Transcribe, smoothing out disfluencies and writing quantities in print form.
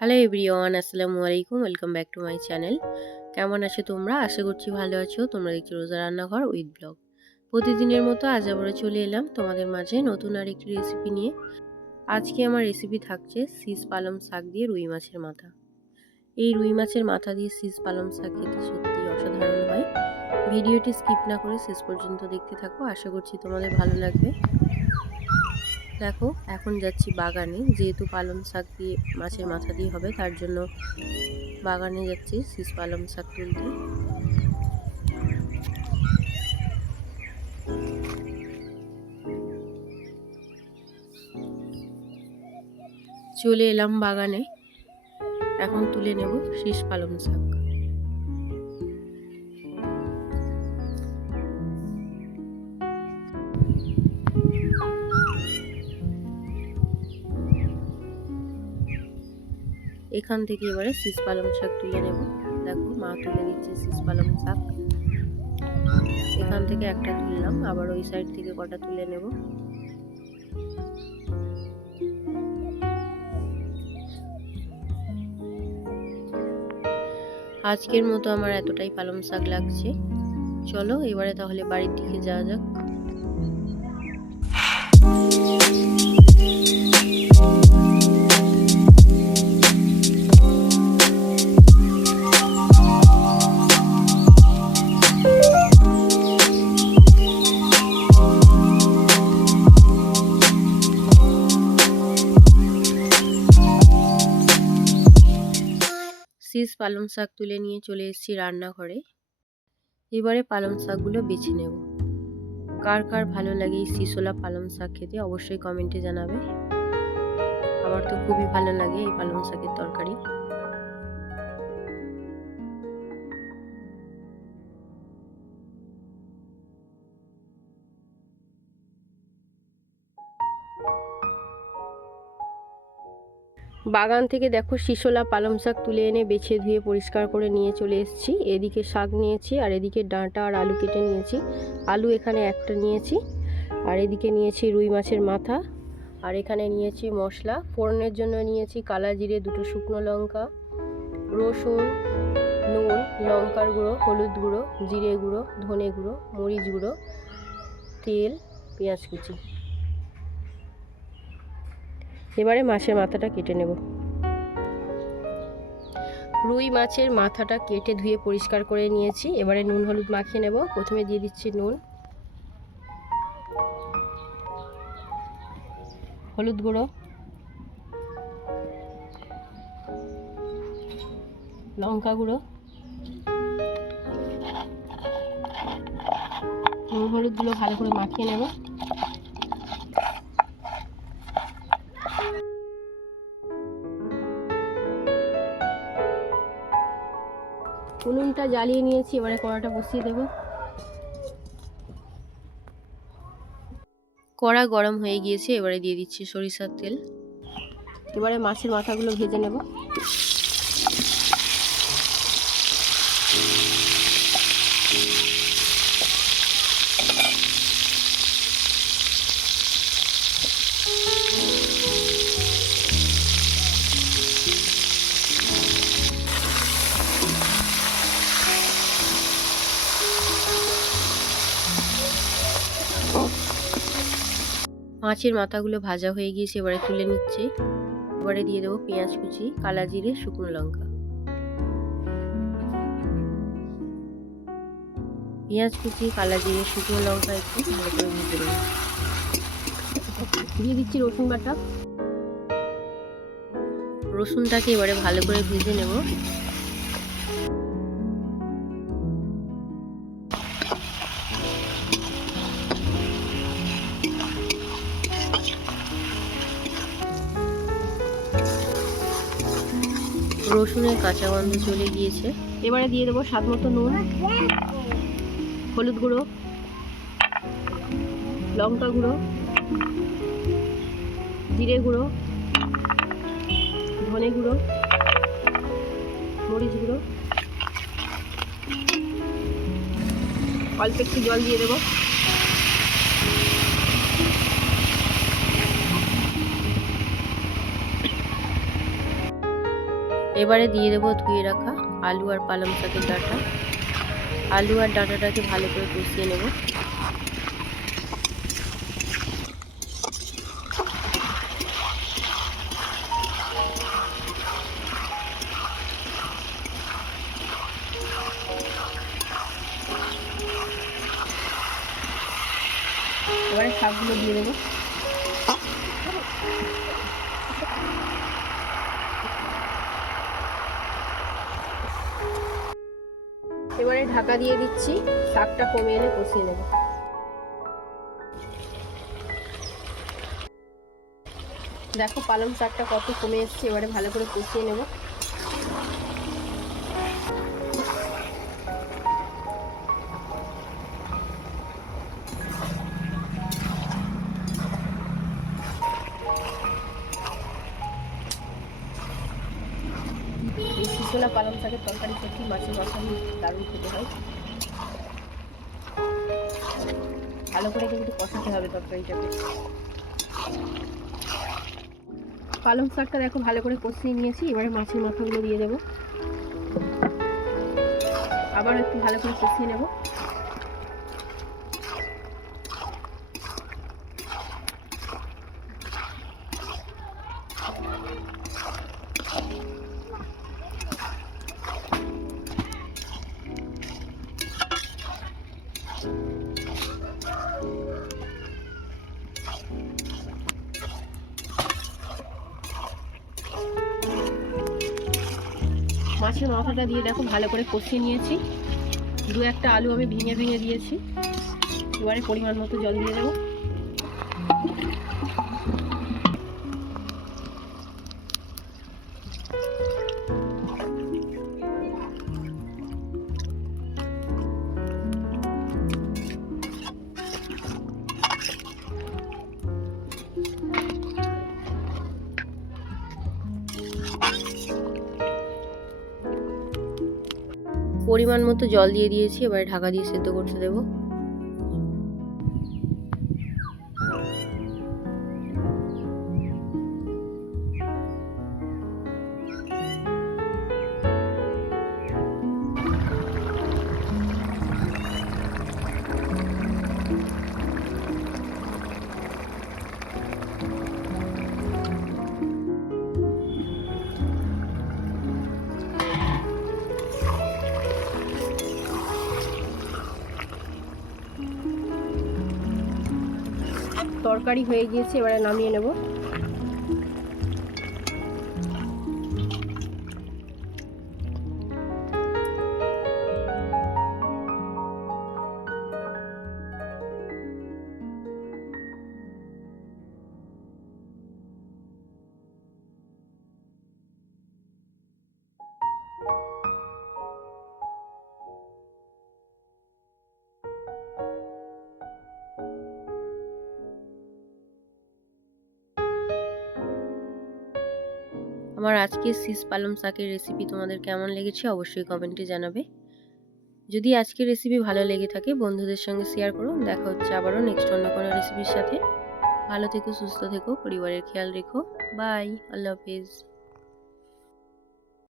Hello everyone, আসসালামু আলাইকুম। Welcome back to my channel. কেমন আছো তোমরা? আশা করছি ভালো আছো। তোমরা দেখছো রোজা রান্নাঘর উইথ ব্লগ। প্রতিদিনের মতো আজ আবারও চলে এলাম তোমাদের মাঝে নতুন আর একটি রেসিপি নিয়ে। আজকে আমার রেসিপি থাকছে শীষ পালং শাক দিয়ে রুই মাছের মাথা। এই রুই মাছের মাথা দিয়ে শীষ পালং শাক খেতে সত্যি অসাধারণ হয়। ভিডিওটি স্কিপ না করে শেষ পর্যন্ত দেখতে থাকো, আশা করছি তোমাদের ভালো লাগবে। দেখো, এখন যাচ্ছি বাগানে, যেহেতু পালং শাক দিয়ে মাছের মাথা দিয়ে হবে, তার জন্য বাগানে যাচ্ছি শীষ পালং শাক তুলতে। চলে এলাম বাগানে, এখন তুলে নেব শীষ পালং শাক। এখান থেকে এবারে শীষ পালং শাক তুলে নেব। দেখো, মা তুলে দিচ্ছে শীষ পালং শাক। এখান থেকে একটা তুললাম, আবার ওই সাইড থেকে কটা তুলে নেব। আজকের মতো আমার এতটাই পালং শাক লাগছে। চলো এবারে তাহলে বাড়ির দিকে যাওয়া যাক। শীষ পালং শাক তুলে নিয়ে চলে এসেছি রান্নাঘরে। এবারে পালং শাকগুলো বেছে নেব। কার কার ভালো লাগে এই শিশোলা পালং শাক খেতে অবশ্যই কমেন্টে জানাবে। আমার তো খুবই ভালো লাগে এই পালং শাকের তরকারি। বাগান থেকে দেখো শিশোলা পালং শাক তুলে এনে বেছে ধুয়ে পরিষ্কার করে নিয়ে চলে এসেছি। এদিকে শাক নিয়েছি আর এদিকে ডাঁটা আর আলু কেটে নিয়েছি। আলু এখানে একটা নিয়েছি, আর এদিকে নিয়েছি রুই মাছের মাথা, আর এখানে নিয়েছি মশলা ফোড়নের জন্য নিয়েছি কালা জিরে, দুটো শুকনো লঙ্কা, রসুন, নুন, লঙ্কার গুঁড়ো, হলুদ গুঁড়ো, জিরে গুঁড়ো, ধনে গুঁড়ো, মরিচ গুঁড়ো, তেল, পেঁয়াজ কুচি। এবারে মাছের মাথাটা কেটে নেব। রুই মাছের মাথাটা কেটে ধুয়ে পরিষ্কার করে নিয়েছি। এবারে নুন হলুদ মাখিয়ে নেব। প্রথমে দিয়ে দিচ্ছি নুন, হলুদ গুঁড়ো, লঙ্কা গুঁড়ো, নুন হলুদগুলো ভালো করে মাখিয়ে নেব। উনুনটা জ্বালিয়ে নিয়েছি, এবারে কড়াটা বসিয়ে দেব। কড়া গরম হয়ে গিয়েছে, এবারে দিয়ে দিচ্ছি সরিষার তেল। এবারে মাছের মাথাগুলো ভেজে নেব। মাছের মাথাগুলো ভাজা হয়ে গিয়েছে, এবারে তুলে নিচ্ছে। এবারে দিয়ে দেবো পেঁয়াজ কুচি, কালা জিরে, শুকনো লঙ্কা। পেঁয়াজ কুচি, কালা জিরে, শুকনো লঙ্কা একটু ভালো করে ভেজে নেব। দিয়ে দিচ্ছি রসুন বাটা। রসুনটাকে এবারে ভালো করে ভেজে নেব। রসুনের কাঁচা গন্ধ চলে গিয়েছে। এবারে দিয়ে দেবো স্বাদ মতো নুন, হলুদ গুঁড়ো, লঙ্কা গুঁড়ো, জিরে গুঁড়ো, ধনে গুঁড়ো, মরিচ গুঁড়ো, অল্প একটু জল দিয়ে দেবো। এবারে দিয়ে দেবো ধুয়ে রাখা আলু আর পালং শাকের ডাঁটা। আলু আর ডাঁটাটাকে ভালো করে কষিয়ে নেব। এবারে শাকগুলো দিয়ে দেবো। এবারে ঢাকা দিয়ে দিচ্ছি, শাকটা কমে এলে কষিয়ে নেব। দেখো পালং শাকটা কত কমে এসছে, এবারে ভালো করে কষিয়ে নেব। এই শিশোলা পালং শাকের তরকারি সত্যি মাছের মাথা দারুণ খেতে হয়। ভালো করে কিন্তু কষাতে হবে তরকারিটাকে। পালং শাকটা দেখো ভালো করে কষিয়ে নিয়েছি, এবারে মাছের মাথাগুলো দিয়ে দেবো। আবার একটু ভালো করে কষিয়ে নেব। মাছের মাথাটা দিয়ে দেখো ভালো করে কষিয়ে নিয়েছি। দু একটা আলু আমি ভেঙে ভেঙে দিয়েছি। এবারে পরিমাণ মতো জল দিয়ে দেবো। পরিমাণ মতো জল দিয়ে দিয়েছি, এবারে ঢাকা দিয়ে সেদ্ধ করতে দেবো। তরকারি হয়ে গিয়েছে, এবারে নামিয়ে নেব। আমার আজকের শীষ পালং শাকের রেসিপি তোমাদের কেমন লেগেছে অবশ্যই কমেন্টে জানাবে। যদি আজকের রেসিপি ভালো লেগে থাকে বন্ধুদের সঙ্গে শেয়ার করো। দেখা হচ্ছে আবারও নেক্সট অন্য কোনো রেসিপির সাথে। ভালো থেকো, সুস্থ থেকো, পরিবারের খেয়াল রেখো। বাই, আল্লাহ হাফেজ।